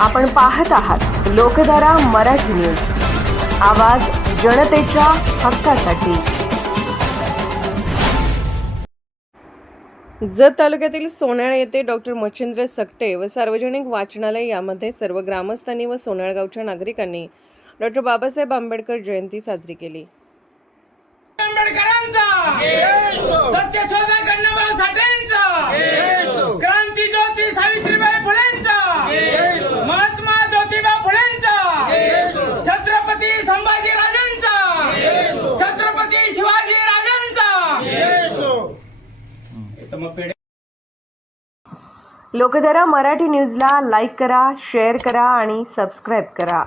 आपण पाहत आहात लोकधारा मराठी न्यूज, आवाज जनतेच्या हक्कासाठी। जत तालुक्यातील सोनाळ येथे डॉक्टर मच्छिंद्र सकटे व सार्वजनिक वाचनालय यामध्ये सर्व ग्रामस्थांनी व सोनाळ गावच्या नागरिकांनी डॉक्टर बाबासाहेब आंबेडकर जयंती साजरी केली। सत्यशोधक अण्णाभाऊ साठेंचा, क्रांती ज्योती सावित्रीबाई फुलेंचा, महात्मा ज्योतिबा फुलेंचा, छत्रपती संभाजी राजांचा, छत्रपती शिवाजी राजांचा। लोकधारा मराठी न्यूजला लाईक करा, शेअर करा आणि सबस्क्राईब करा।